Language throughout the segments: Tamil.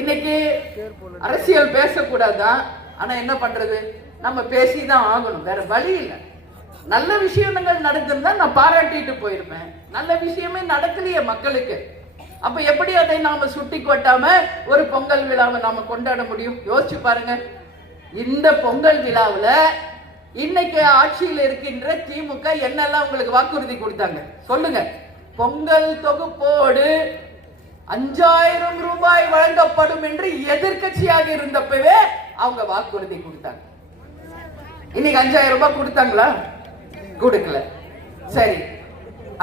இன்னைக்கு அரசியல் பேசக்கூடாதான், ஆனா என்ன பண்றது, நம்ம பேசிதான் ஆகணும், வேற வழி இல்லை. நல்ல விஷயங்கள் நடக்குதுன்னா நான் பாராட்டிட்டு போயிருப்பேன், நல்ல விஷயமே நடக்கலையே மக்களுக்கு. அப்ப எப்படி அதை நாம சுட்டி கொட்டாம ஒரு பொங்கல் விழாவை நாம கொண்டாட முடியும்? யோசிச்சு பாருங்க. இந்த பொங்கல் விழாவுல இன்னைக்கு ஆட்சியில் இருக்கின்ற திமுக என்னெல்லாம் உங்களுக்கு வாக்குறுதி கொடுத்தாங்க சொல்லுங்க. பொங்கல் தொகுப்போடு 5000 ரூபாய் வழங்கப்படும் என்று எதிர்கட்சியாக இருந்தப்பவே அவங்க வாக்குறுதி கொடுத்தாங்க. இன்னைக்கு 5000 ரூபாய் கொடுத்தாங்களா? கொடுக்கல. சரி,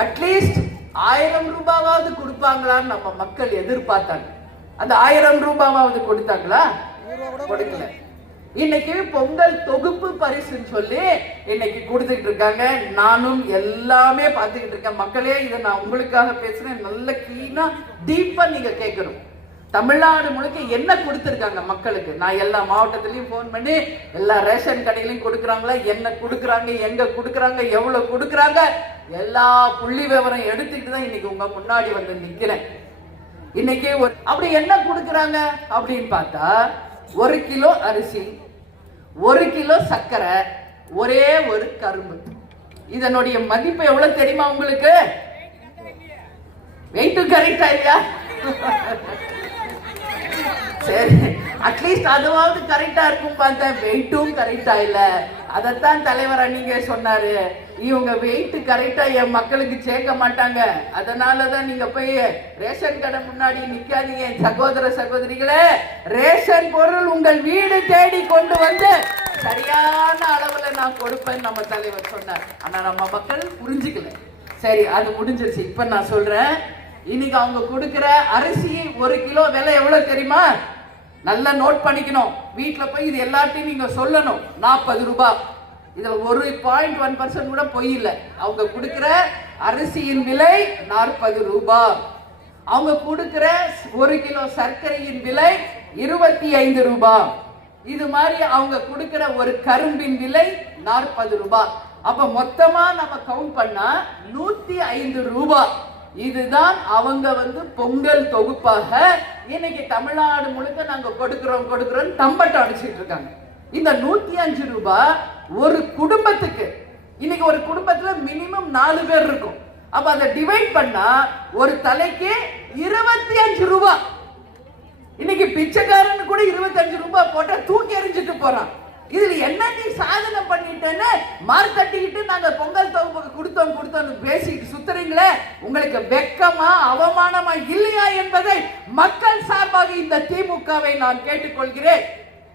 அட்லீஸ்ட் 1000 ரூபாயாவது கொடுப்பாங்களான்னு நம்ம மக்கள் எதிர்பார்த்தாங்க. அந்த 1000 ரூபாயாவது கொடுத்தாங்களா? கொடுக்கல. இன்னைக்கு பொங்கல் தொகுப்பு பரிசுன்னு சொல்லி இன்னைக்கு கொடுத்துட்டு இருக்காங்க. நானும் எல்லாமே பார்த்துக்கிட்டு இருக்கேன். மக்களே, இதை நான் உங்களுக்காக பேசுறேன். நல்ல கிளீனா டீப்பா நீங்க கேட்கணும். தமிழ்நாடு முழுக்க என்ன கொடுத்துருக்காங்க மக்களுக்கு? நான் எல்லா மாவட்டத்திலையும் போன் பண்ணி எல்லா ரேஷன் கடைகளையும் கொடுக்குறாங்களா, என்ன கொடுக்குறாங்க, எங்க கொடுக்குறாங்க, எவ்வளவு கொடுக்குறாங்க, எல்லா புள்ளி விவரம் எடுத்துக்கிட்டு தான் இன்னைக்கு உங்க முன்னாடி வந்து நிக்கிறேன். இன்னைக்கு அப்படி என்ன கொடுக்குறாங்க அப்படின்னு பார்த்தா, 1 கிலோ அரிசி, 1 கிலோ சர்க்கரை, ஒரே ஒரு கரும்பு. இதனுடைய மதிப்பு எவ்வளவு தெரியுமா உங்களுக்கு? வெயிட் கரெக்டா இல்லையா? சரி, அட்லீஸ்ட் அதுவாவது கரெக்டா இருக்கும் பார்த்தேன். வெயிட்டும் கரெக்டா இல்ல. அதத்தான் தலைவர் அன்னைக்கு சொன்னாரு, இவங்க வெயிட் கரெக்டா என் மக்களுக்கு சேர்க்க மாட்டாங்க, அதனாலதான் நீங்க போய் ரேஷன் கடை முன்னாடி நிக்காதீங்க. சகோதர சகோதரிகளே, ரேஷன் பொருள் உங்கள் வீடு தேடி கொண்டு வந்து சரியான அளவுல நான் கொடுப்பேன் நம்ம தலைவர் சொன்னார். ஆனா நம்ம மக்கள் புரிஞ்சுக்கல. சரி, அது முடிஞ்சிருச்சு. இப்ப நான் சொல்றேன், இன்னைக்கு அவங்க கொடுக்கிற அரிசி 1 கிலோ விலை எவ்வளவு தெரியுமா? நல்லா நோட் பண்ணிக்கணும். வீட்டுல போய் இது எல்லாத்தையும் நீங்க சொல்லணும். 40 ரூபாய். இதுல 1.1% கூட பொய் இல்லை. அவங்க கொடுக்கிற அரிசியின் விலை 40 ரூபாய். அவங்க கொடுக்கிற 1 கிலோ சர்க்கரையின் விலை 25 ரூபாய். இது மாதிரி அவங்க கொடுக்கிற ஒரு கரும்பின் விலை 40 ரூபாய். அப்ப மொத்தமா நம்ம கவுண்ட் பண்ணா 105 ரூபாய். இதுதான் அவங்க பொங்கல் தொகுப்பாக இன்னைக்கு தமிழ்நாடு முழுக்க நாங்க கொடுக்கிறோம் தம்பட்டம் அடிச்சிட்டு இருக்காங்க. இந்த 105 ரூபாய் ஒரு குடும்பத்துக்கு, இன்னைக்கு ஒரு குடும்பத்துல மினிமம் 4 பேர் இருக்கும். அப்ப அதை டிவைட் பண்ணா ஒரு தலைக்கு 25 ரூபாய். இன்னைக்கு பிச்சைக்காரன் கூட 25 ரூபாய் போட்டா தூக்கி எறிஞ்சிட்டு போறான். இதுல என்ன நீ சாதனை பண்ணிட்டேன்னு மார்க் கட்டிக்கிட்டு நாங்க பொங்கல் தொகுப்புக்கு கொடுத்தோம் பேசிட்டு சுத்துறீங்களே, உங்களுக்கு வெக்கமா அவமானமா இல்லையா என்பதை மக்கள் சார்பாக இந்த திமுகவை நான் கேட்டுக்கொள்கிறேன்.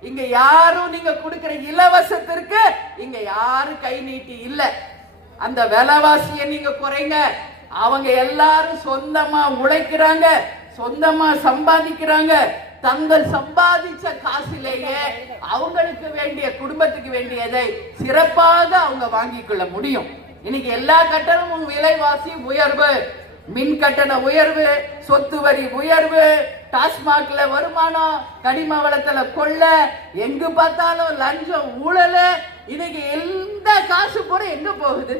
இங்க யாரும் நீங்க கொடுக்கிற இலவசத்திற்கு இங்க யாரும் கை நீட்டி இல்ல. அந்த விலைவாசியை நீங்க குறைங்க. அவங்க எல்லாரும் சொந்தமா உழைக்கிறாங்க, சொந்தமா சம்பாதிக்கிறாங்க. தங்கள் சம்பாதிச்ச காசிலேயே அவங்களுக்கு வேண்டிய, குடும்பத்துக்கு வேண்டியதை சிறப்பாக அவங்க வாங்கிக் கொள்ள முடியும். இன்னைக்கு எல்லா கட்டணமும் விலைவாசி உயர்வு, மின் கட்டண உயர்வு, சொத்து வரி உயர்வு, டாஸ்மாக்ல வருமானம், கனிம வளத்துல கொள்ள, எங்கு பார்த்தாலும் லஞ்சம், ஊழல். இன்னைக்கு எந்த காசு கூட எங்க போகுது?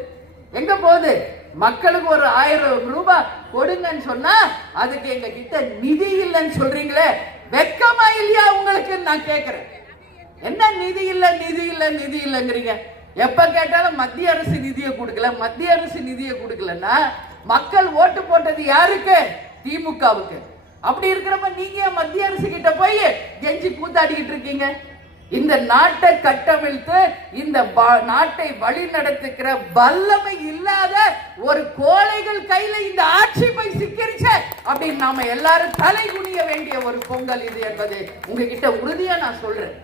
எங்க போகுது? மக்களுக்கு ஒரு 1000 ரூபாய் கொடுங்கன்னு சொன்னா அதுக்கு எங்க கிட்ட நிதி இல்லைன்னு சொல்றீங்களே, வெக்கமா இல்லையா உங்களுக்கு? நான் கேட்கிறேன். என்ன நிதி இல்ல நிதி இல்ல நிதி இல்லைங்கிறீங்க? எப்ப கேட்டாலும் மத்திய அரசு நிதியை கொடுக்கல, மத்திய அரசு நிதியை கொடுக்கலன்னா மக்கள் ஓட்டு போட்டது யாருக்கு? திமுகவுக்கு. அப்படி இருக்கிறப்ப நீங்க மத்திய அரசு கிட்ட போய் கெஞ்சி கூத்தாடிக்கிட்டு இருக்கீங்க? இந்த நாட்டை கட்டவிழ்த்து இந்த நாட்டை வழி நடத்துகிற வல்லமை இல்லாத ஒரு கோழைகள் கையில இந்த ஆட்சி போய் சிக்கிருச்சு அப்படின்னு நாம எல்லாரும் தலை குனிய வேண்டிய ஒரு பொங்கல் இது என்பது உங்ககிட்ட உறுதியா நான் சொல்றேன்.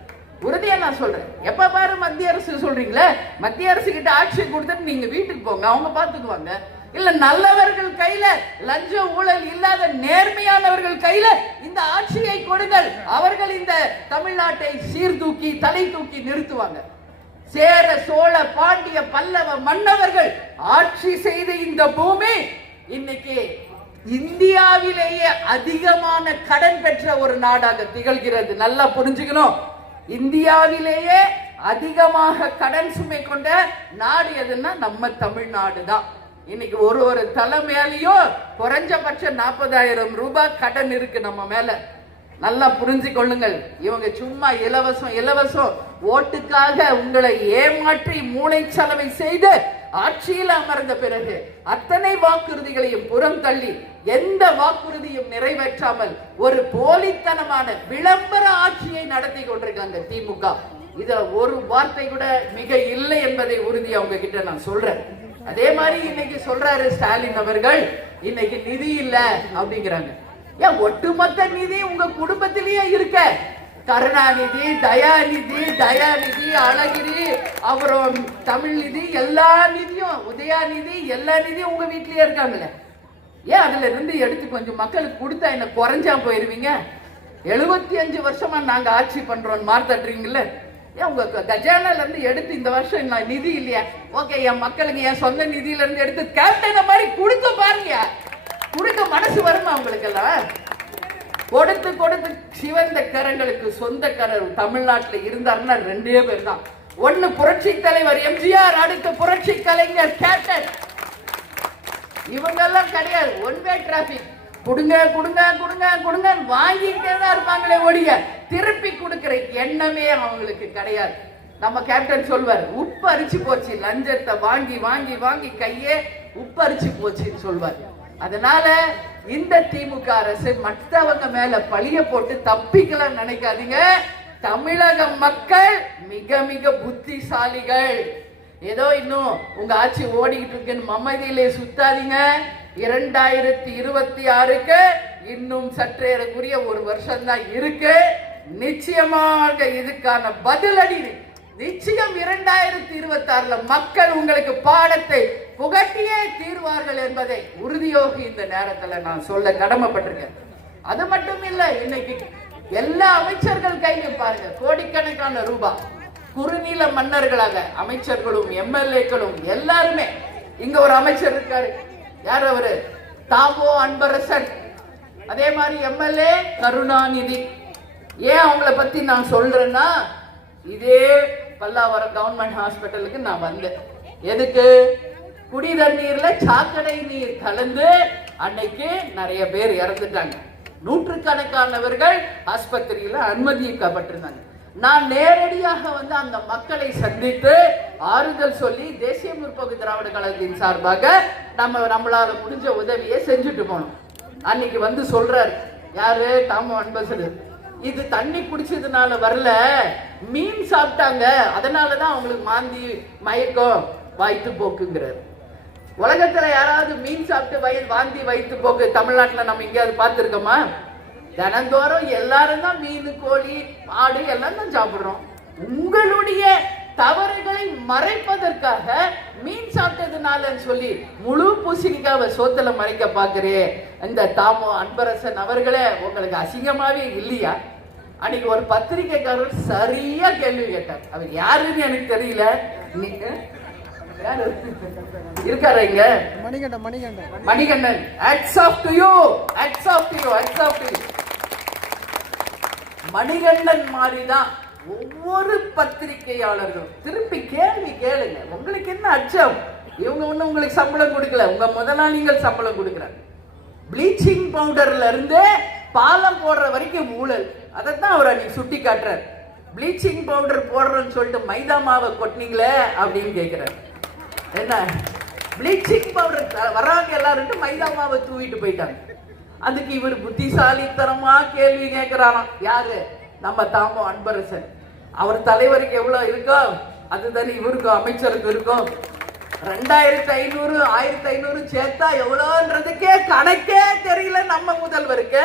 எப்ப பாரு மத்திய அரசு சொல்றீங்களே, மத்திய அரசு கிட்ட ஆட்சி கொடுத்துட்டு நீங்க வீட்டுக்கு போங்க, அவங்க பாத்துக்குவாங்க. இல்ல, நல்லவர்கள் கையில, லஞ்சம் ஊழல் இல்லாத நேர்மையானவர்கள் கையில இந்த ஆட்சியை கொடுங்கள். அவர்கள் இந்த தமிழ்நாட்டை சீர்தூக்கி தலை தூக்கி நிறுத்துவாங்க. சேர சோழ பாண்டிய பல்லவ மன்னவர்கள் ஆட்சி செய்த இந்த பூமி இன்னைக்கு இந்தியாவிலேயே அதிகமான கடன் பெற்ற ஒரு நாடாக திகழ்கிறது. நல்லா புரிஞ்சுக்கணும். இந்தியாவிலேயே அதிகமாக கடன் சுமை கொண்ட நாடு எதுன்னா நம்ம தமிழ்நாடு தான். இன்னைக்கு ஒரு தலைமையிலையும் குறைஞ்சபட்சம் 40,000 ரூபாய் கடன் இருக்கு நம்ம மேல. நல்லா புரிஞ்சு கொள்ளுங்கள். இவங்க சும்மா இலவசம் இலவசம் ஓட்டுக்காக உங்களை ஏமாற்றி மூளைச்சலவை செய்து ஆட்சியில் அமர்ந்த பிறகு அத்தனை வாக்குறுதிகளையும் புறம் தள்ளி எந்த வாக்குறுதியும் நிறைவேற்றாமல் ஒரு போலித்தனமான விளம்பர ஆட்சியை நடத்தி கொண்டிருக்காங்க திமுக. இதுல ஒரு வார்த்தை கூட மிக இல்லை என்பதை உறுதி அவங்க கிட்ட நான் சொல்றேன். அதே மாதிரி இன்னைக்கு சொல்றாரு ஸ்டாலின் அவர்கள், இன்னைக்கு நிதி இல்ல அப்படிங்கிறாங்க. ஏன் ஒட்டுமொத்த நிதி உங்க குடும்பத்திலேயே இருக்க. கருணாநிதி, தயாநிதி, அழகிரி, அப்புறம் தமிழ் நிதி, எல்லா நிதியும், உதயாநிதி, எல்லா நிதியும் உங்க வீட்லயே இருக்காங்கல்ல. ஏன் அதுல இருந்து எடுத்து கொஞ்சம் மக்களுக்கு கொடுத்தா என்ன குறைஞ்சா போயிருவீங்க? 75 வருஷமா நாங்க ஆட்சி பண்றோம் மார்த்தட்டுறீங்கல்ல. ஏன் உங்க கஜானால இருந்து எடுத்து இந்த வருஷம் நிதி இல்லையா? ஓகே, என் மக்களுக்கு என் சொந்த நிதியில இருந்து எடுத்து கேப்டன் மாதிரி கொடுக்க பாருங்க. கொடுக்க மனசு வருமா உங்களுக்கு எல்லாம்? கொடுத்து கொடுத்து சிவந்த கரங்களுக்கு சொந்தக்காரர் தமிழ்நாட்டில் இருந்தாருன்னா 2 பேர் தான். ஒன்னு புரட்சி தலைவர் எம்ஜிஆர், அடுத்த புரட்சி கலைஞர் கேப்டன். இவங்க எல்லாம் கிடையாது. One way traffic. கொடுங்க கொடுங்க கொடுங்க கொடுங்க வாங்கிட்டே தான் இருப்பாங்களே ஒழிய திருப்பி கொடுக்கிற எண்ணமே அவங்களுக்கு கிடையாது. நம்ம கேப்டன் சொல்வார், உப்பு அரிச்சு போச்சு, லஞ்சத்தை வாங்கி வாங்கி வாங்கி கையே உப்பு அரிச்சு போச்சுன்னு சொல்வார். அதனால இந்த திமுக அரசு மற்றவங்க மேல பழிய போட்டு தப்பிக்கலாம் நினைக்காதீங்க. தமிழக மக்கள் மிக மிக புத்திசாலிகள். ஏதோ இன்னும் உங்க ஆட்சி ஓடிக்கிட்டு இருக்குன்னு மமதியிலே சுத்தாதீங்க. 2026க்கு இன்னும் சற்றேறக்குரிய ஒரு வருஷம் தான் இருக்கு. நிச்சயமாக இதுக்கான பதிலடி நிச்சயம் 2026ல மக்கள் உங்களுக்கு பாடத்தை புகட்டியே தீர்வார்கள் என்பதை உறுதியோகி இந்த நேரத்தில் நான் சொல்ல கடமைப்பட்டிருக்கேன். அது மட்டும் இல்ல, இன்னைக்கு எல்லா அமைச்சர்கள் கையிலும் பாருங்க கோடிக்கணக்கான ரூபாய். குறுநில மன்னர்களாக அமைச்சர்களும் எம்எல்ஏக்களும் எல்லாருமே. இங்க ஒரு அமைச்சர் இருக்காரு, யார் அவரு? தாமோ அன்பரசன். அதே மாதிரி எம்எல்ஏ கருணாநிதி. ஏன் அவங்கள பத்தி நான் சொல்றேன்னா, இதே பல்லாவரம் கவர்மெண்ட் ஹாஸ்பிட்டலுக்கு நான் வந்தேன். எதுக்கு? குடி தண்ணீர்ல சாக்கடை நீர் கலந்து அன்னைக்கு நிறைய பேர் இறந்துட்டாங்க. நூற்றுக்கணக்கானவர்கள் ஆஸ்பத்திரியில அனுமதிக்கப்பட்டிருந்தாங்க. நான் நேரடியாக வந்து அந்த மக்களை சந்தித்து ஆறுதல் சொல்லி தேசிய முற்போக்கு திராவிட கழகத்தின் சார்பாக நம்மளால முடிஞ்ச உதவியை செஞ்சுட்டு போனோம். அன்னைக்கு வந்து சொல்றாரு யாரு? தாமோ அன்பரசன், இது தண்ணி குடிச்சதுனால வரல, மீன் சாப்பிட்டாங்க, அதனாலதான் அவங்களுக்கு மாந்தி மயக்கம் வயிற்று போக்குங்கிறாரு. உலகத்துல யாராவது மீன் சாப்பிட்டு வாந்தி வயிற்று போக்கு தமிழ்நாட்டுல நம்ம எங்கேயாவது பார்த்திருக்கோமா? தினந்தோறும் எல்லாரும் தான் மீன், கோழி, ஆடு எல்லாம் தான் சாப்பிடுறோம். உங்களுடைய தவறுகளை மறைப்பதற்காக மீன் சாப்பிட்டதுனால சொல்லி முழு பூசணிக்காவை சோத்துல மறைக்க பாக்குறே இந்த தாமோ அன்பரசன் அவர்களே, உங்களுக்கு அசிங்கமாவே இல்லையா? அன்னைக்கு ஒரு பத்திரிகைக்காரர் சரியா கேள்வி கேட்டார். அவர் யாருன்னு எனக்கு தெரியல. இருக்காரு இங்க Manikandan. Hats off to you, hats off to you, hats off to you. Manikandan மாதிரிதான் ஒவ்வொரு பத்திரிகையாளர்களும் திருப்பி கேள்வி கேளுங்க. உங்களுக்கு என்ன அச்சம்? இவங்க ஒண்ணு உங்களுக்கு சம்பளம் கொடுக்கல, உங்க முதலாளிகள் சம்பளம் கொடுக்குறாங்க. ப்ளீச்சிங் பவுடர்ல இருந்து பாலம் போடுற வரைக்கும் ஊழல். அதைத்தான் அவர் அன்னைக்கு சுட்டி காட்டுறாரு. ப்ளீச்சிங் பவுடர் போடுறோன்னு சொல்லிட்டு மைதா மாவை கொட்டினீங்களே அப்படின்னு கேட்கிறாரு. என்ன ப்ளீச்சிங் பவுடர் வர்றவங்க எல்லாரும் மைதா மாவை தூவிட்டு போயிட்டாங்க. அதுக்கு இவர் புத்திசாலித்தனமா கேள்வி கேட்கிறாராம். யாரு? நம்ம தாமோ அன்பரசன். அவர் தலைவருக்கு எவ்வளவு இருக்கோ அதுதானே இவருக்கும் அமைச்சருக்கு இருக்கும். 2500 1500 சேர்த்தா எவ்வளோன்றதுக்கே கணக்கே தெரியல நம்ம முதல்வருக்கு.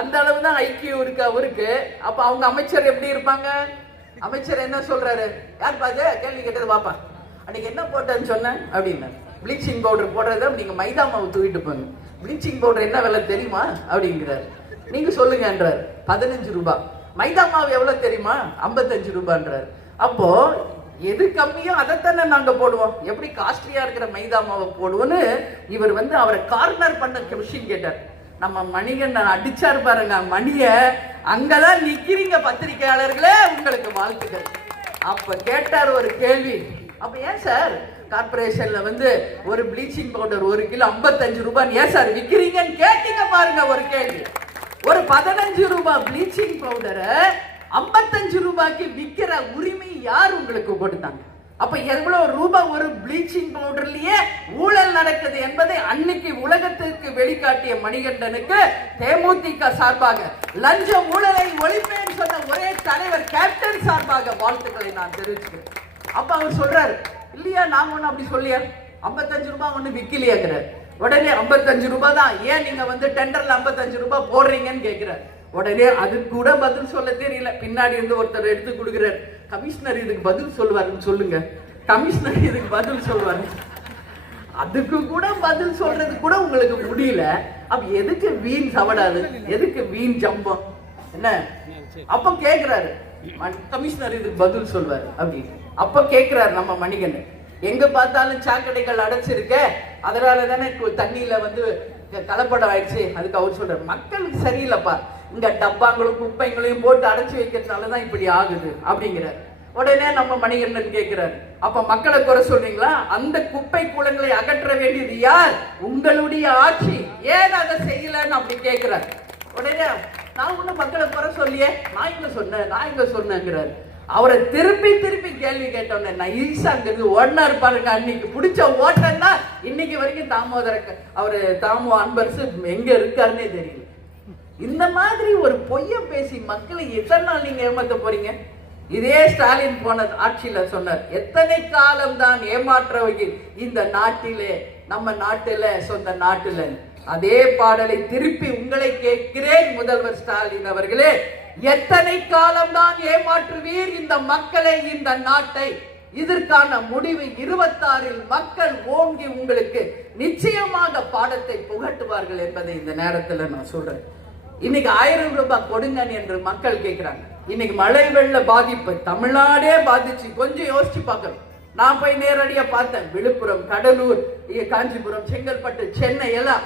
அந்த அளவு தான் ஐக்கியம் இருக்கு அவருக்கு. அப்ப அவங்க அமைச்சர் எப்படி இருப்பாங்க? அமைச்சர் என்ன சொல்றாரு? யார் பாத்து கேள்வி கேட்டது பாப்பா, அன்னைக்கு என்ன போட்டேன்னு சொன்னேன் அப்படின்னு. ப்ளீச்சிங் பவுடர் போடுறத நீங்க மைதா மாவு தூக்கிட்டு போங்க. ப்ளீச்சிங் பவுடர் என்ன விலை தெரியுமா அப்படிங்கிறாரு. நீங்க சொல்லுங்கன்றாரு. 15 ரூபாய். மைதா மாவு எவ்வளவு தெரியுமா? 55 ரூபான்றாரு. அப்போ எது கம்மியோ அதைத்தானே நாங்க போடுவோம். எப்படி காஸ்ட்லியா இருக்கிற மைதா மாவை போடுவோன்னு இவர் வந்து அவரை கார்னர் பண்ண விஷயம் கேட்டார். நம்ம மணிகண்டன் அடிச்சார் பாருங்க மணிய. அங்கதான் நிக்கிறீங்க பத்திரிகையாளர்களே, உங்களுக்கு வாழ்த்துக்கள். அப்ப கேட்டார் ஒரு கேள்வி. அப்ப ஏன் சார் கார்பரேஷன்ல வந்து ஒரு ப்ளீச்சிங் பவுடர் 1 கிலோ 55 ரூபாய் ஏன் சார் விக்கிறீங்கன்னு கேட்டீங்க பாருங்க. ஒரு கேள்வி, ஒரு 15 ரூபாய் ப்ளீச்சிங் பவுடரை 55 ரூபாய்க்கு விற்கிற உரிமை யார் உங்களுக்கு கொடுத்தாங்க? அப்ப எவ்வளவு ரூபாய் ஒரு ப்ளீச்சிங் பவுடர்லயே ஊழல் நடக்குது என்பதை அன்னைக்கு உலகத்திற்கு வெளிக்காட்டிய மணிகண்டனுக்கு தேமுதிக சார்பாக லஞ்ச ஊழலை ஒழிப்பேன் சொன்ன ஒரே தலைவர் கேப்டன் சார்பாக வாழ்த்துக்களை நான் தெரிவிச்சுக்கிறேன். அப்ப அவர் சொல்றாரு, இல்லையா நாங்க ஒண்ணு அப்படி சொல்லியா, 55 ரூபாய் ஒண்ணு விக்கலையாங்கிறார். உடனே 55 ரூபாய் தான், ஏன் நீங்க டெண்டர்ல 55 ரூபாய் போடுறீங்கன்னு கேட்கிறார். உடனே அது கூட பதில் சொல்ல தெரியல. பின்னாடி இருந்து ஒருத்தர் எடுத்து கொடுக்கிறார். கமிஷனர் இதுக்கு பதில் சொல்லுவாருன்னு சொல்லுங்க. கமிஷனர் இதுக்கு பதில் சொல்லுவாரு. அதுக்கு கூட பதில் சொல்றது கூட உங்களுக்கு முடியல. அப்ப எதுக்கு வீண் சவடாது, எதுக்கு வீண் ஜம்பம் என்ன? அப்ப கேக்குறாரு கமிஷனர் இதுக்கு பதில் சொல்வாரு அப்படின்னு. அப்ப கேக்குறாரு நம்ம மணிகண்டன், எங்க பார்த்தாலும் சாக்கடைகள் அடைச்சிருக்க, அதனால தானே தண்ணியில கலப்படம் ஆயிடுச்சு. அதுக்கு அவர் சொல்றாரு, மக்களுக்கு சரியில்லைப்பா, இங்க டப்பாங்களும் குப்பைங்களையும் போட்டு அடைச்சு வைக்கிறதுனாலதான் இப்படி ஆகுது அப்படிங்கிறார். உடனே நம்ம மணிகண்டன் கேட்கிறார், அப்ப மக்களை குறை சொல்றீங்களா? அந்த குப்பை கூலங்களை அகற்ற வேண்டியது யார்? உங்களுடைய ஆட்சி, ஏன் அதை செய்யலன்னு அப்படி கேட்கிறார். உடனே நான் ஒன்னும் மக்களை குறை சொல்லியே, நான் இங்க சொன்னேங்கிறாரு. அவரை திருப்பி திருப்பி கேள்வி கேட்டோன்னே நான் ஈசாங்கிறது ஓடினாரு பாருங்க. அன்னைக்கு பிடிச்ச ஓட்டன்னா இன்னைக்கு வரைக்கும் தாமோ அன்பரசு எங்க இருக்காருன்னே தெரியல. இந்த மாதிரி ஒரு பொய்ய பேசி மக்களை எத்தனை நாள் நீங்க ஏமாத்த போறீங்க? இதே ஸ்டாலின் போன ஆட்சியில சொன்னார், எத்தனை காலம் தான் ஏமாற்ற வகையில் இந்த நாட்டிலே, நம்ம நாட்டில, சொந்த நாட்டில. அதே பாடலை திருப்பி உங்களை கேட்கிறேன் முதல்வர் ஸ்டாலின் அவர்களே, எத்தனை காலம் தான் ஏமாற்றுவீர் இந்த மக்களை, இந்த நாட்டை? இதற்கான முடிவு 26 மக்கள் ஓங்கி உங்களுக்கு நிச்சயமாக பாடத்தை புகட்டுவார்கள் என்பதை இந்த நேரத்தில் நான் சொல்றேன். இன்னைக்கு 1000 ரூபாய் கொடுங்க என்று மக்கள் கேட்கிறாங்க. இன்னைக்கு மழை வெள்ள பாதிப்பு தமிழ்நாடே பாதிச்சு, கொஞ்சம் யோசிச்சு பார்க்கணும். நான் போய் நேரடியா பார்த்தேன். விழுப்புரம், கடலூர், காஞ்சிபுரம், செங்கல்பட்டு, சென்னை எல்லாம்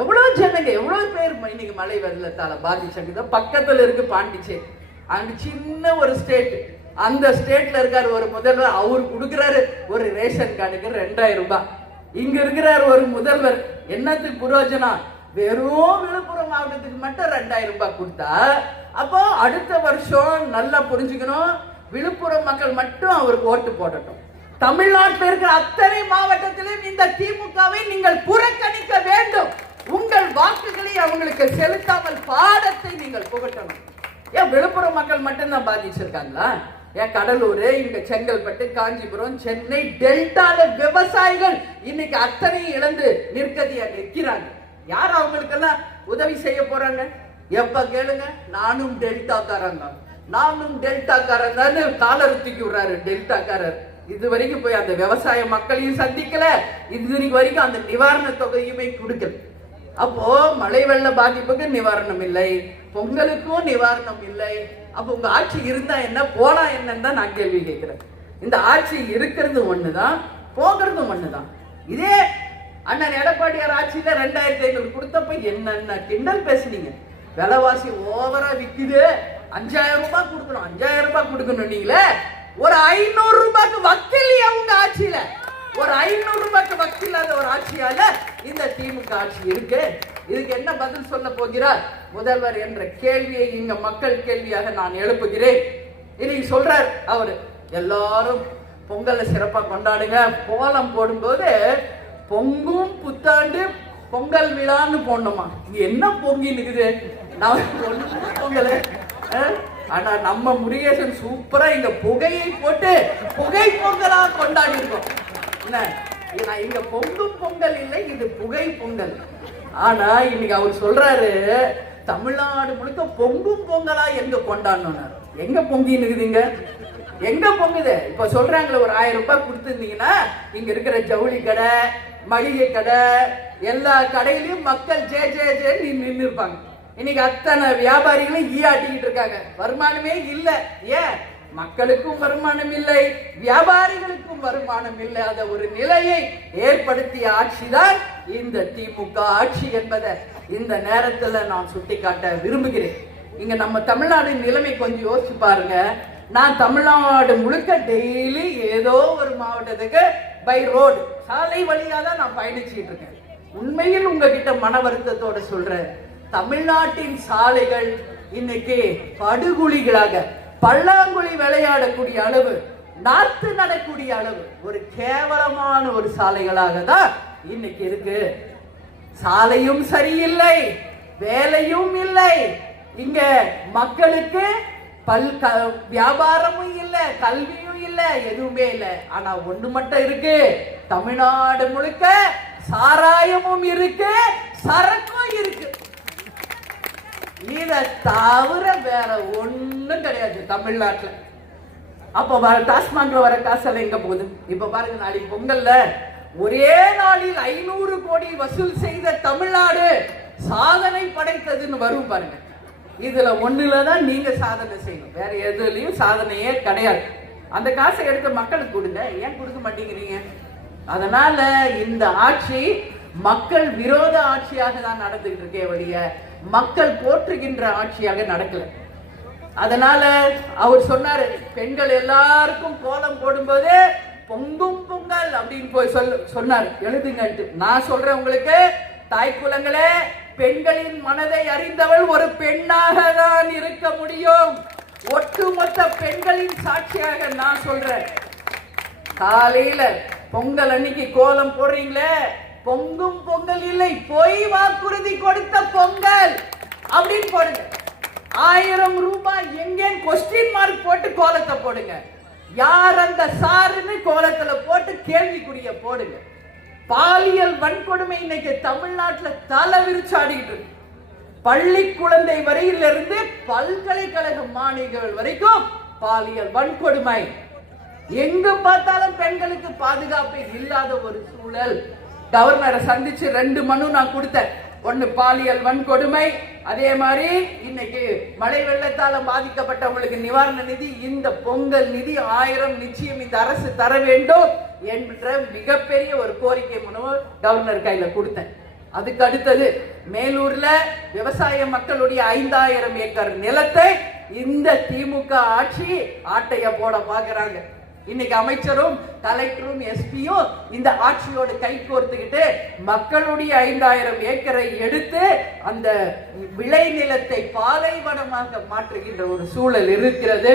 எவ்வளவு ஜனங்க, எவ்வளவு பேர் இன்னைக்கு மழை வெள்ளத்தால பாதிச்சாங்க. பக்கத்துல இருக்கு பாண்டிச்சேரி, அங்க சின்ன ஒரு ஸ்டேட், அந்த ஸ்டேட்ல இருக்காரு ஒரு முதல்வர், அவரு கொடுக்கிறாரு ஒரு ரேஷன் கார்டுக்கு 2000 ரூபாய். இங்க இருக்கிறார் ஒரு முதல்வர், என்னத்துக்கு புரோஜனம்? வெறும் விழுப்புரம் மாவட்டத்துக்கு மட்டும் 2000 ரூபாய் கொடுத்தா, அப்போ அடுத்த வருஷம் நல்லா புரிஞ்சுக்கணும், விழுப்புரம் மக்கள் மட்டும் அவருக்கு ஓட்டு போடட்டும். தமிழ்நாட்டில் இருக்கிற அத்தனை மாவட்டத்திலும் இந்த திமுகவை நீங்கள் புறக்கணிக்க வேண்டும். உங்கள் வாக்குகளை அவங்களுக்கு செலுத்தாமல் பாடத்தை நீங்கள் புகட்டணும். ஏன் விழுப்புரம் மக்கள் மட்டும்தான் பாதிச்சிருக்காங்களா? ஏன் கடலூர், இங்க செங்கல்பட்டு, காஞ்சிபுரம், சென்னை டெல்டால விவசாயிகள் இன்னைக்கு அத்தனை இழந்து நிற்கதியா நிற்கிறாங்க. யார் அவங்களுக்கெல்லாம் உதவி செய்ய போறாங்க? எப்ப கேளுங்க, நானும் டெல்டாக்காரன் தான் காலர் தூக்கி விடுறாரு டெல்டாக்காரர். இது வரைக்கும் போய் அந்த விவசாய மக்களையும் சந்திக்கல, இது வரைக்கும் அந்த நிவாரண தொகையுமே கொடுக்கல. அப்போ மழை வெள்ள பாதிப்புக்கு நிவாரணம் இல்லை, பொங்கலுக்கும் நிவாரணம் இல்லை. அப்போ உங்க ஆட்சி இருந்தா என்ன, போனா என்னன்னு தான் நான் கேள்வி கேட்கிறேன். இந்த ஆட்சி இருக்கிறது ஒண்ணுதான், போகிறதும் ஒண்ணுதான். இதே அண்ணன் எடப்பாடியார் ஆட்சியில 2500 கொடுத்தப்ப என்னென்ன கிண்டல் பேசுனீங்க. விலைவாசி ஓவரா விக்குது, 5000 ரூபாய் கொடுக்கணும், 5000 ரூபாய் கொடுக்கணும். நீங்களே ஒரு 500 ரூபாய்க்கு வக்கில்லையா உங்க ஆட்சியில? ஒரு 500 ரூபாய்க்கு வக்கில்லாத ஒரு ஆட்சியால இந்த திமுக ஆட்சி இருக்கு. இதுக்கு என்ன பதில் சொல்ல போகிறார் முதல்வர் என்ற கேள்வியை இங்க மக்கள் கேள்வியாக நான் எழுப்புகிறேன். இன்னைக்கு சொல்றார் அவரு, எல்லாரும் பொங்கலை சிறப்பா கொண்டாடுங்க. கோலம் போடும்போது பொங்கும் புத்தாண்டு பொங்கல் விழான்னு போடணுமா? இது என்ன பொங்கி நிக்குது பொங்கல். ஆனா நம்ம முருகேசன் சூப்பரா இங்க புகையை போட்டு புகை பொங்கலா கொண்டாடி இருக்கோம். என்ன இங்க பொங்கும் பொங்கல் இல்லை, இது புகை பொங்கல். ஆனா இன்னைக்கு அவர் சொல்றாரு, தமிழ்நாடு முழுக்க பொங்கும் பொங்கலா எங்க கொண்டாடணும்? எங்க பொங்கி நிக்குதுங்க, எங்க பொங்குது? இப்ப சொல்றாங்களே ஒரு 1000 ரூபாய் கொடுத்துருந்தீங்கன்னா இங்க இருக்கிற ஜவுளி கடை, மளிகை கடை, எல்லா கடையிலயும் மக்கள் ஜே ஜே ஜே நின்று இருப்பாங்க. இன்னைக்கு அத்தனை வியாபாரிகளும் ஈயாட்டிக்கிட்டு இருக்காங்க, வருமானமே இல்லை. ஏன்? மக்களுக்கும் வருமானம் இல்லை, வியாபாரிகளுக்கும் வருமானம் இல்லாத ஒரு நிலையை ஏற்படுத்திய ஆட்சிதான் இந்த திமுக ஆட்சி என்பதை இந்த நேரத்துல நான் சுட்டிக்காட்ட விரும்புகிறேன். இங்க நம்ம தமிழ்நாடு நிலைமை கொஞ்சம் யோசிச்சு பாருங்க. நான் தமிழ்நாடு முழுக்க டெய்லி ஏதோ ஒரு மாவட்டத்துக்கு பை ரோடு, சாலை வழியா தான் நான் பயணிச்சுட்டு இருக்கேன். உண்மையில் உங்ககிட்ட மன வருத்தத்தோட சொல்றேன், தமிழ்நாட்டின் சாலைகள் இன்னைக்கு படுகுழிகளாக, பல்லாங்குழி விளையாடக்கூடிய அளவு, நாத்து நடக்கூடிய அளவு ஒரு கேவலமான ஒரு சாலைகளாக தான் இன்னைக்கு இருக்கு. சாலையும் சரியில்லை, வேலையும் இல்லை, இங்க மக்களுக்கு வியாபாரமும் இல்ல, கல்வியும் இல்ல, எதுவுமே இல்ல. ஆனா ஒண்ணு மட்டும் இருக்கு, தமிழ்நாடு முழுக்க சாராயமும் இருக்கு, சரக்கும் இருக்கு. இத தவிர வேற ஒண்ணும் கிடையாது தமிழ்நாட்டுல. அப்ப டாஸ்மாக்ல வர காசெல்லாம் எங்க போகுது? இப்ப பாருங்க, நாளைக்கு பொங்கல்ல ஒரே நாளில் 500 கோடி வசூல் செய்த தமிழ்நாடு சாதனை படைத்ததுன்னு வரும் பாருங்க. இதுல ஒண்ணுலதான் நீங்க சாதனை செய்யணும், வேற எதுலயும் சாதனையே கிடையாது. அந்த காசை எடுத்து மக்களுக்கு கொடுங்க, ஏன் கொடுக்க மாட்டேங்கிறீங்க? அதனால இந்த ஆட்சி மக்கள் விரோத ஆட்சியாக தான் நடந்துகிட்டு இருக்கே வழிய மக்கள் போற்றுகின்ற ஆட்சியாக நடக்கல. அதனால அவர் சொன்னாரு, பெண்கள் எல்லாருக்கும் கோலம் போடும்போது பொங்கும் பொங்கல் அப்படின்னு போய் சொன்னார், எழுதுங்கன்ட்டு. நான் சொல்றேன் உங்களுக்கு, தாய் குலங்களே, பெண்களின் மனதை அறிந்தவள் ஒரு பெண்ணாக தான் இருக்க முடியும். ஒட்டுமொத்த பெண்களின் சாட்சியாக நான் சொல்றேன். காலையில பொங்கல் அன்னைக்கு கோலம் போடுறீங்களே, பொங்கும் பொங்கல் இல்லை, பொய் வாக்குறுதி கொடுத்த பொங்கல் அப்படின்னு போடுங்க. 1000 ரூபாய் எங்கே கொஸ்டின் மார்க் போட்டு கோலத்தை போடுங்க. யார் அந்த சாருன்னு கோலத்துல போட்டு கேள்விக்குரிய போடுங்க. பாலியல் வன்கொடுமை இன்னைக்கு தமிழ்நாட்டில் தலை விரிச்சாடிட்டு இருக்கு. பள்ளி குழந்தை வரையிலிருந்து பல்கலைக்கழக மாணவிகள் வரைக்கும் பாலியல் வன்கொடுமை. எங்கு பார்த்தாலும் பெண்களுக்கு பாதுகாப்பு இல்லாத ஒரு சூழல். கவர்னரை சந்திச்சு 2 மனு நான் கொடுத்தேன். ஒன்னு பாலியல் வன்கொடுமை, அதே மாதிரி இன்னைக்கு மழை வெள்ளத்தால பாதிக்கப்பட்டவங்களுக்கு நிவாரண நிதி, இந்த பொங்கல் நிதி 1000 நிச்சயம் இந்த அரசு தர வேண்டும் என்ற மிகப்பெரிய ஒரு கோரிக்கை மனு கவர்னர் கையில கொடுத்தேன். அதுக்கு அடுத்தது மேலூர்ல விவசாய மக்களுடைய 5000 ஏக்கர் நிலத்தை இந்த திமுக ஆட்சி ஆட்டைய போட பாக்குறாங்க. இன்னைக்கு அமைச்சரும் கலெக்டரும் எஸ்பியும் இந்த ஆட்சியோடு கை கோர்த்துக்கிட்டு மக்களுடைய 5000 ஏக்கரை எடுத்து அந்த விளை நிலத்தை பாலைவனமாக மாற்றுகின்ற ஒரு சூழல் இருக்கிறது.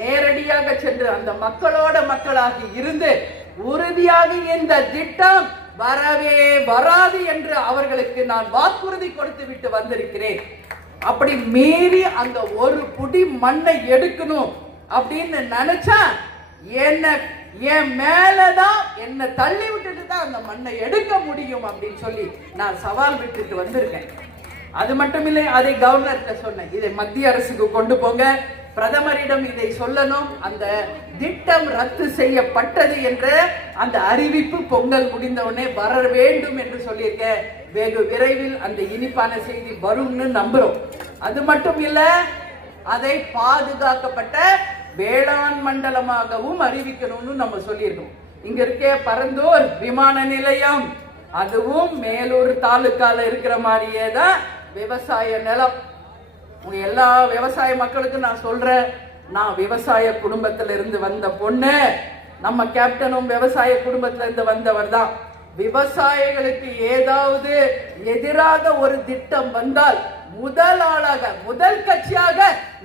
நேரடியாக சென்று அந்த மக்களோட மக்களாக இருந்து உறுதியாக இந்த திட்டம் வரவே வராது என்று அவர்களுக்கு நான் வாக்குறுதி கொடுத்து விட்டு வந்திருக்கிறேன். அப்படி மீறி அந்த ஒரு புடி மண்ணை எடுக்கணும் அப்படின்னு நினைச்சா என் மேலதான் என்ன தள்ளி விட்டுட்டு தான் அந்த மண்ணை எடுக்க முடியும் அப்படின்னு சொல்லி நான் சவால் விட்டுட்டு வந்திருக்கேன். அது மட்டும் இல்லை, அதை கவர்னர்கிட்ட சொன்னேன், இதை மத்திய அரசுக்கு கொண்டு போங்க, பிரதமரிடம் இதை சொல்லணும், அந்த திட்டம் ரத்து செய்யப்பட்டது என்ற அந்த அறிவிப்பு பொங்கல் முடிந்தவுடனே வர வேண்டும் என்று சொல்லியிருக்கேன். வெகு விரைவில் அந்த இனிப்பான செய்தி வரும்னு நம்புறோம். அது மட்டும் இல்ல, அதை பாதுகாக்கப்பட்ட வேளாண் மண்டலமாகவும் அறிவிக்கணும்னு நம்ம சொல்லியிருக்கோம். இங்க இருக்க பரந்தூர் விமான நிலையம், அதுவும் மேலூர் தாலுக்கால இருக்கிற மாதிரியே தான் விவசாய நிலம். எல்லா விவசாய மக்களுக்கும் நான் சொல்றேன், நான் விவசாய குடும்பத்தில இருந்து வந்த பொண்ணு, நம்ம கேப்டனும் விவசாய குடும்பத்தில இருந்து வந்தவர் தான். விவசாயிகளுக்கு ஏதாவது எதிராக ஒரு திட்டம் வந்தால் முதல் ஆளாக, முதல் கட்சியாக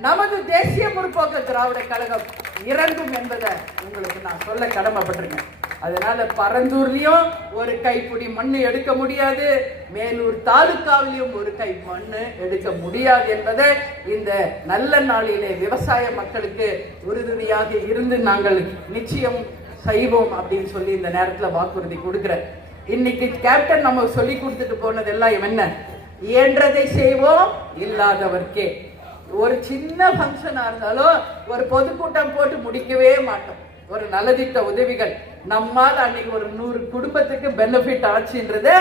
நமது தேசிய முற்போக்கு திராவிட கழகம் இறங்கும் என்பதை உங்களுக்கு நான் சொல்ல கடமைப்பட்டிருக்கேன். அதனால பரந்தூர்லயும் ஒரு கைப்பிடி மண்ணு எடுக்க முடியாது, மேலூர் தாலுகாவிலையும் ஒரு கை மண்ணு எடுக்க முடியாது என்பதை இந்த நல்ல நாளிலே விவசாய மக்களுக்கு உறுதுணையாக இருந்து நாங்கள் நிச்சயம் செய்வோம் அப்படின்னு சொல்லி இந்த நேரத்தில் வாக்குறுதி கொடுக்கிறேன். இன்னைக்கு கேப்டன் நம்ம சொல்லி கொடுத்துட்டு போனதெல்லாம் என்ன, இயன்றதை செய்வோம், இல்லாதவர்க்கே. ஒரு சின்ன ஃபங்க்ஷனா இருந்தாலும் ஒரு பொதுக்கூட்டம் போட்டு முடிக்கவே மாட்டோம். ஒரு நலத்திட்ட உதவிகள் நம்மால் அன்னைக்கு ஒரு 100 குடும்பத்துக்கு பெனிஃபிட் ஆச்சுன்றது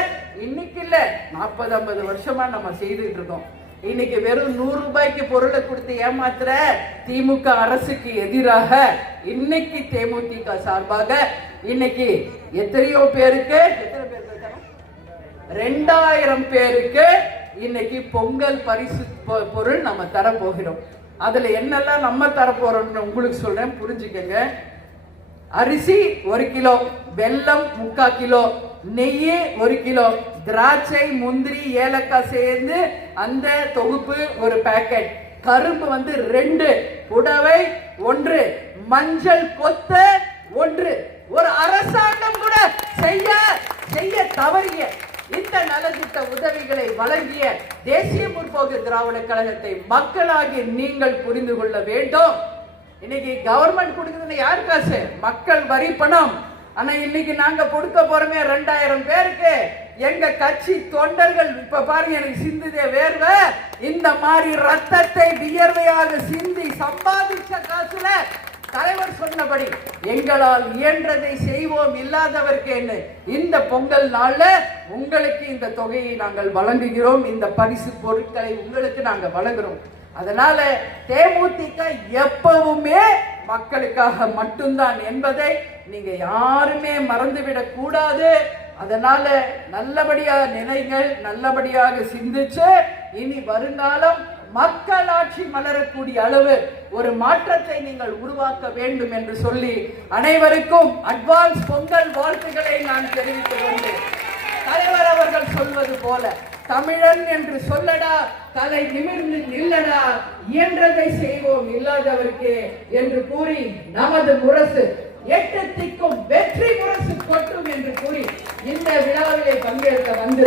இன்னைக்கு இல்ல, 40-50 வருஷமா நம்ம செய்துட்டு இருக்கோம். இன்னைக்கு வெறும் 100 ரூபாய்க்கு பொருளை கொடுத்து ஏமாத்துற திமுக அரசுக்கு எதிராக இன்னைக்கு தேமுதிக சார்பாக இன்னைக்கு எத்தனையோ பேருக்கு 2000 பேருக்கு இன்னைக்கு பொங்கல் பரிசு பொருள் நம்ம தர போகிறோம். அதுல என்னெல்லாம் நம்ம தர போறோம்னு உங்களுக்கு சொல்றேன், புரிஞ்சுக்கங்க. அரிசி 1 கிலோ, வெல்லம் 3/4 கிலோ, நெய் 1 கிலோ, திராட்சை, முந்திரி, ஏலக்காய் சேர்ந்து அந்த தொகுப்பு ஒரு பாக்கெட். கரும்பு வந்து 2, புடவை 1, மஞ்சள் கொத்த 1. ஒரு அரசாங்கம் கூட செய்ய தவறிய இந்த நலத்திட்ட உதவிகளை வழங்கிய தேசிய முற்போக்கு திராவிட கழகத்தை மக்களாகிய நீங்கள் புரிந்து கொள்ள வேண்டும். இன்னைக்கு கவர்மெண்ட் கொடுக்குதுன்னு யார் காசு? மக்கள் வரி பணம். ஆனா இன்னைக்கு நாங்க கொடுக்க போறோமே 2000 பேருக்கு. எங்க கட்சி தொண்டர்கள் இப்ப பாருங்க, எனக்கு சிந்துதே வேர்வை. இந்த மாதிரி ரத்தத்தை வியர்வையாக சிந்தி சம்பாதிச்ச காசுல தலைவர் சொன்னபடி எங்களால் இயன்றதை செய்வோம். இல்லாதவருக்கு என்ன? இந்த பொங்கல் நாள்ல உங்களுக்கு இந்த தொகையை நாங்கள் வழங்குகிறோம். இந்த பரிசு பொருட்களை உங்களுக்கு நாங்கள் வழங்குறோம். அதனால தேமுதிக எப்பவுமே மக்களுக்காக மட்டும்தான் என்பதை நீங்க யாருமே மறந்துவிடக் கூடாது. அதனால நல்லபடியாக நினைங்கள், நல்லபடியாக சிந்திச்சு இனி வருங்காலம் மக்களாட்சி மலரக்கூடிய அளவு ஒரு மாற்றத்தை நீங்கள் உருவாக்க வேண்டும் என்று சொல்லி அனைவருக்கும் அட்வான்ஸ் பொங்கல் வாழ்த்துக்களை நான் தெரிவித்துக் கொண்டேன். தலைவர் அவர்கள் சொல்வது போல தமிழன் என்று சொல்லடா, தலை நிமிர்ந்து நில்லடா, இயன்றதை செய்வோம் இல்லாதவருக்கு என்று கூறி நமது முரசு 8 திக்கும் வெற்றி முரசு கொட்டும் என்று கூறி இந்த விழாவிலே பங்கேற்க வந்து